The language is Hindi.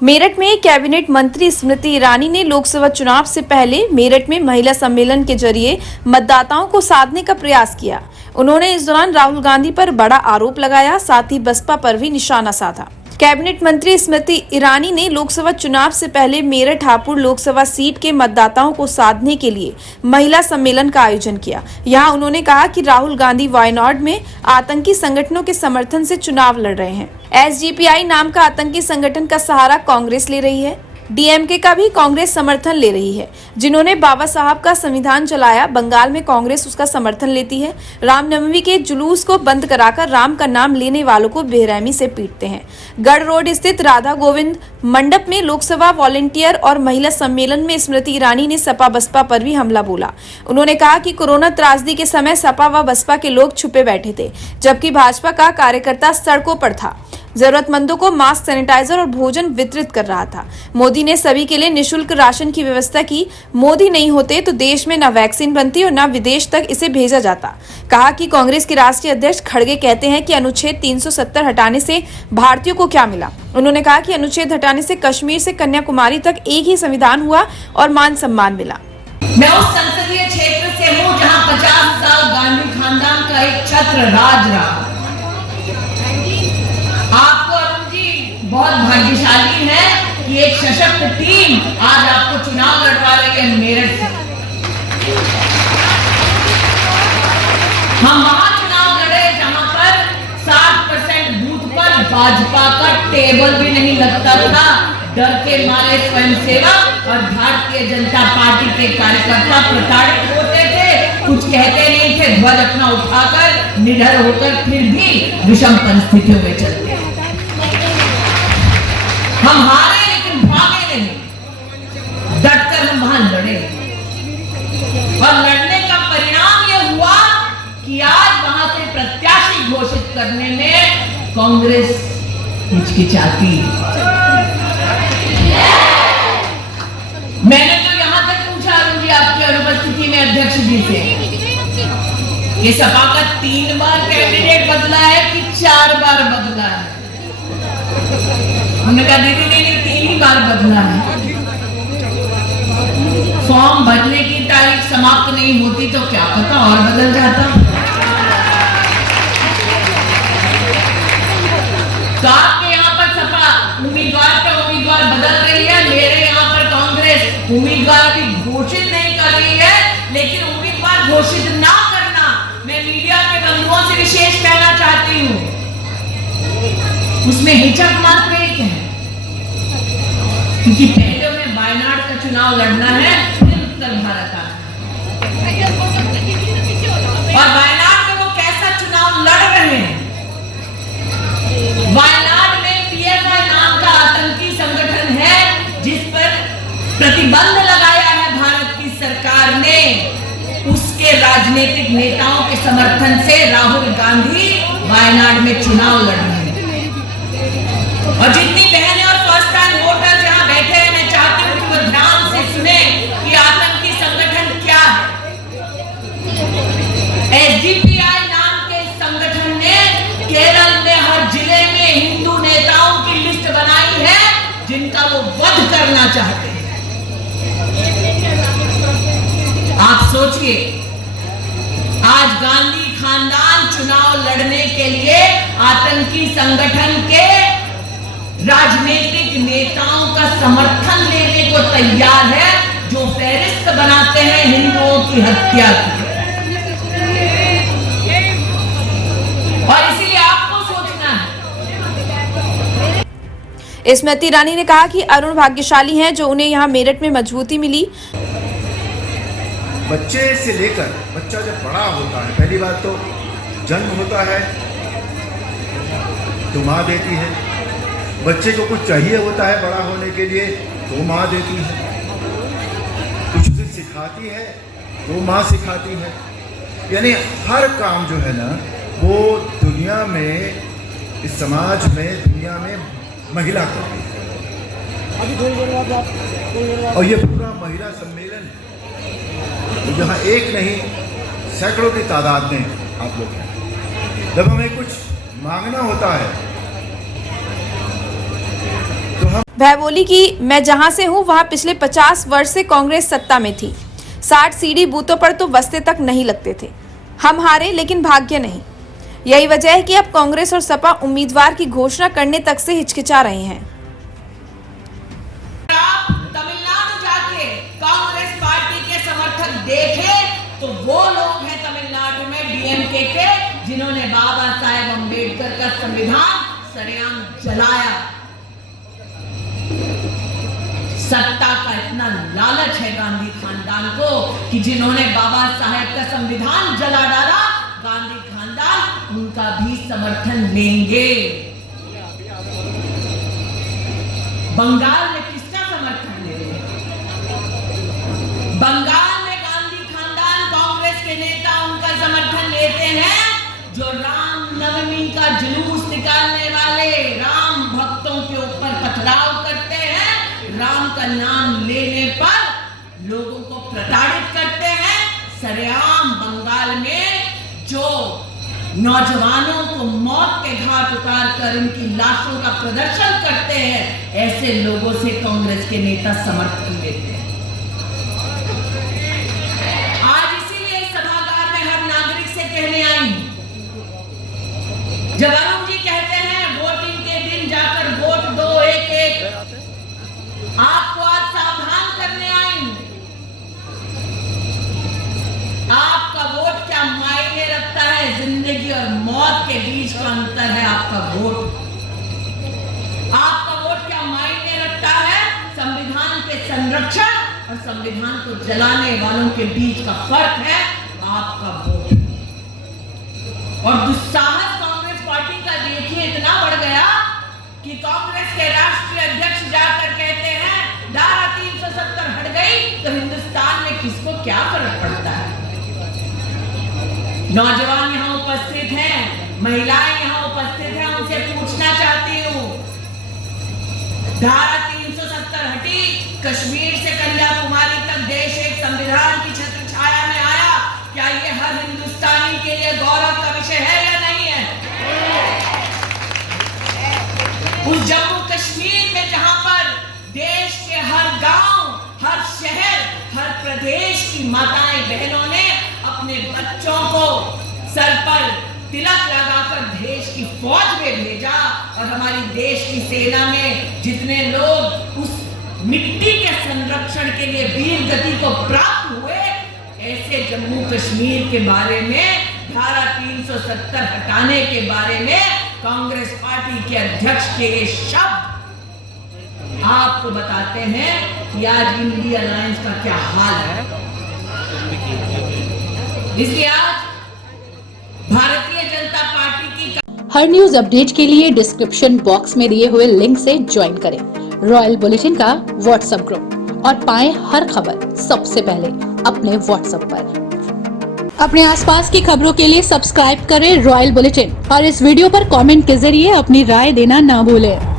मेरठ में कैबिनेट मंत्री स्मृति ईरानी ने लोकसभा चुनाव से पहले मेरठ में महिला सम्मेलन के जरिए मतदाताओं को साधने का प्रयास किया। उन्होंने इस दौरान राहुल गांधी पर बड़ा आरोप लगाया, साथ ही बसपा पर भी निशाना साधा। कैबिनेट मंत्री स्मृति ईरानी ने लोकसभा चुनाव से पहले मेरठ हापुड़ लोकसभा सीट के मतदाताओं को साधने के लिए महिला सम्मेलन का आयोजन किया। यहां उन्होंने कहा कि राहुल गांधी वायनाड में आतंकी संगठनों के समर्थन से चुनाव लड़ रहे हैं। एसडीपीआई नाम का आतंकी संगठन का सहारा कांग्रेस ले रही है। डीएमके का भी कांग्रेस समर्थन ले रही है। जिन्होंने बाबा साहब का संविधान चलाया, बंगाल में कांग्रेस उसका समर्थन लेती है। रामनवमी के जुलूस को बंद कराकर राम का नाम लेने वालों को बेरहमी से पीटते हैं। गढ़ रोड स्थित राधा गोविंद मंडप में लोकसभा वॉलंटियर और महिला सम्मेलन में स्मृति ईरानी ने सपा बसपा पर भी हमला बोला। उन्होंने कहा कि कोरोना त्रासदी के समय सपा व बसपा के लोग छुपे बैठे थे, जबकि भाजपा का कार्यकर्ता सड़कों पर था, जरूरतमंदों को मास्क, सैनिटाइजर और भोजन वितरित कर रहा था। मोदी ने सभी के लिए निःशुल्क राशन की व्यवस्था की। मोदी नहीं होते तो देश में न वैक्सीन बनती और न विदेश तक इसे भेजा जाता। कहा कि कांग्रेस के राष्ट्रीय अध्यक्ष खड़गे कहते हैं कि अनुच्छेद 370 हटाने से भारतीयों को क्या मिला। उन्होंने कहा कि अनुच्छेद हटाने से कश्मीर से कन्याकुमारी तक एक ही संविधान हुआ और मान सम्मान मिला। मैं उस संसदीय क्षेत्र से हूँ जहाँ 50 साल गांधी खानदान का एक छत्र राज रहा। आपको अरुण जी बहुत भाग्यशाली है कि एक सशक्त टीम आज आपको चुनाव लड़वा रही है मेरठ से। हम वहां चुनाव लड़े जहां पर 60% बूथ पर भाजपा का टेबल भी नहीं लगता था। डर के मारे स्वयंसेवक और भारतीय जनता पार्टी के कार्यकर्ता प्रताड़ित होते थे, कुछ कहते नहीं थे, ध्वज अपना उठाकर निडर होकर फिर भी विषम परिस्थितियों में चलते। हम हारे लेकिन भागे नहीं, डटकर हम वहां लड़े और लड़ने का परिणाम यह हुआ कि आज वहां से प्रत्याशी घोषित करने में कांग्रेस हिचकिचाती। मैंने तो यहां तक पूछा अरुण जी आपकी अनुपस्थिति में अध्यक्ष जी से, ये सपा का 3 बार कैंडिडेट बदला है कि 4 बार बदला है? उन्होंने कहा दीदी नहीं 3 ही बार बदला है। फॉर्म भरने की तारीख समाप्त नहीं होती तो क्या पता और बदल जाता। तो आपके यहाँ पर सपा उम्मीदवार पे उम्मीदवार बदल रही है, मेरे यहाँ पर कांग्रेस उम्मीदवार अभी घोषित नहीं कर रही है। लेकिन उम्मीदवार घोषित ना करना मैं मीडिया के बंधुओं से विशेष कहना चाहती हूँ, उसमें हिचक मात्र एक है, क्योंकि पहले उन्हें वायनाड का चुनाव लड़ना है, फिर उत्तर भारत आना है। और वायनाड में वो कैसा चुनाव लड़ रहे हैं? वायनाड में पीएफआई नाम का आतंकी संगठन है जिस पर प्रतिबंध लगाया है भारत की सरकार ने। उसके राजनीतिक नेताओं के समर्थन से राहुल गांधी वायनाड में चुनाव लड़ रहे हैं। और जितनी बहनें और फर्स्ट टाइम वोटर यहां बैठे हैं, मैं चाहती हूं कि वो ध्यान से सुने कि आतंकी संगठन क्या है। एसडीपीआई नाम के संगठन ने केरल में हर जिले में हिंदू नेताओं की लिस्ट बनाई है जिनका वो वध करना चाहते हैं। आप सोचिए, आज गांधी खानदान चुनाव लड़ने के लिए आतंकी संगठन के राजनीतिक नेताओं का समर्थन लेने को तैयार है, जो फेरिस्त बनाते हैं हिंदुओं की हत्या की। और इसीलिए आपको सोचना है। स्मृति ईरानी ने कहा कि अरुण भाग्यशाली हैं जो उन्हें यहाँ मेरठ में मजबूती मिली। बच्चे से लेकर बच्चा जब बड़ा होता है, पहली बात तो जन्म होता है तो माँ देती है, बच्चे को कुछ चाहिए होता है बड़ा होने के लिए तो माँ देती है, कुछ उसे सिखाती है तो माँ सिखाती है। यानी हर काम जो है ना वो दुनिया में, इस समाज में, दुनिया में महिला करती है। और ये पूरा महिला सम्मेलन है जहाँ एक नहीं सैकड़ों की तादाद में आप लोग हैं। जब हमें कुछ मांगना होता है तो वह बोली कि मैं जहां से हूं वहां पिछले 50 वर्ष से कांग्रेस सत्ता में थी। 60 सीढ़ी बूथों पर तो बस्ते तक नहीं लगते थे। हम हारे लेकिन भाग्य नहीं। यही वजह है कि अब कांग्रेस और सपा उम्मीदवार की घोषणा करने तक से हिचकिचा रहे हैं। आप तमिलनाडु जाके कांग्रेस पार्टी के समर्थक देखे तो वो लोग हैं तमिलनाडु में डीएमके के जिन्होंने बाबा साहेब अम्बेडकर का संविधान सरेआम जलाया। सत्ता का इतना लालच है गांधी खानदान को कि जिन्होंने बाबा साहेब का संविधान जला डाला, गांधी खानदान उनका भी समर्थन लेंगे। बंगाल में किसका समर्थन लेंगे? बंगाल में गांधी खानदान कांग्रेस के नेता उनका समर्थन लेते हैं जो राम नवमी का जुलूस निकालने वाले, राम भक्तों के ऊपर पथराव करते हैं, राम का नाम लेने पर लोगों को प्रताड़ित करते हैं। सरेआम बंगाल में जो नौजवानों को मौत के घाट उतार कर उनकी लाशों का प्रदर्शन करते हैं, ऐसे लोगों से कांग्रेस के नेता समर्थन लेते हैं। आज इसीलिए सभागार में हर नागरिक से कहने आई, जब अरुण जी कहते हैं वोटिंग के दिन जाकर वोट दो एक एक, आपको आज सावधान करने आई। आपका वोट क्या मायने रखता है? जिंदगी और मौत के बीच का अंतर है आपका वोट। आपका वोट क्या मायने रखता है? संविधान के संरक्षण और संविधान को जलाने वालों के बीच का फर्क है आपका वोट। और दुस्साहस कांग्रेस पार्टी का देखिए इतना बढ़ गया कि कांग्रेस के राष्ट्रीय अध्यक्ष जाकर कहते हैं धारा 370 हट गई तो हिंदुस्तान में किसको क्या फर्क पड़ता है। नौजवान यहाँ उपस्थित हैं, महिलाएं यहाँ उपस्थित हैं, उनसे पूछना चाहती हूँ, धारा 370 हटी, कश्मीर से कन्याकुमारी तक देश एक संविधान की छत्र छाया में आया, क्या ये हर हिंदुस्तानी के लिए गौरव का विषय है या नहीं है? उस जम्मू कश्मीर में जहां पर देश के हर गांव, हर शहर, हर प्रदेश की माताएं बहनों ने अपने बच्चों को सर पर तिलक लगाकर देश की फौज में भेजा और हमारी देश की सेना में जितने लोग उस मिट्टी के संरक्षण के लिए वीर गति को प्राप्त हुए, ऐसे जम्मू कश्मीर के बारे में धारा 370 हटाने के बारे में कांग्रेस पार्टी के अध्यक्ष के ये शब्द आपको बताते हैं कि आज इंडिया अलायंस का क्या हाल है। इसलिए आज भारतीय जनता पार्टी की हर न्यूज अपडेट के लिए डिस्क्रिप्शन बॉक्स में दिए हुए लिंक से ज्वाइन करें रॉयल बुलेटिन का व्हाट्सएप ग्रुप और पाएं हर खबर सबसे पहले अपने व्हाट्सएप पर। अपने आसपास की खबरों के लिए सब्सक्राइब करें रॉयल बुलेटिन और इस वीडियो पर कमेंट के जरिए अपनी राय देना ना भूलें।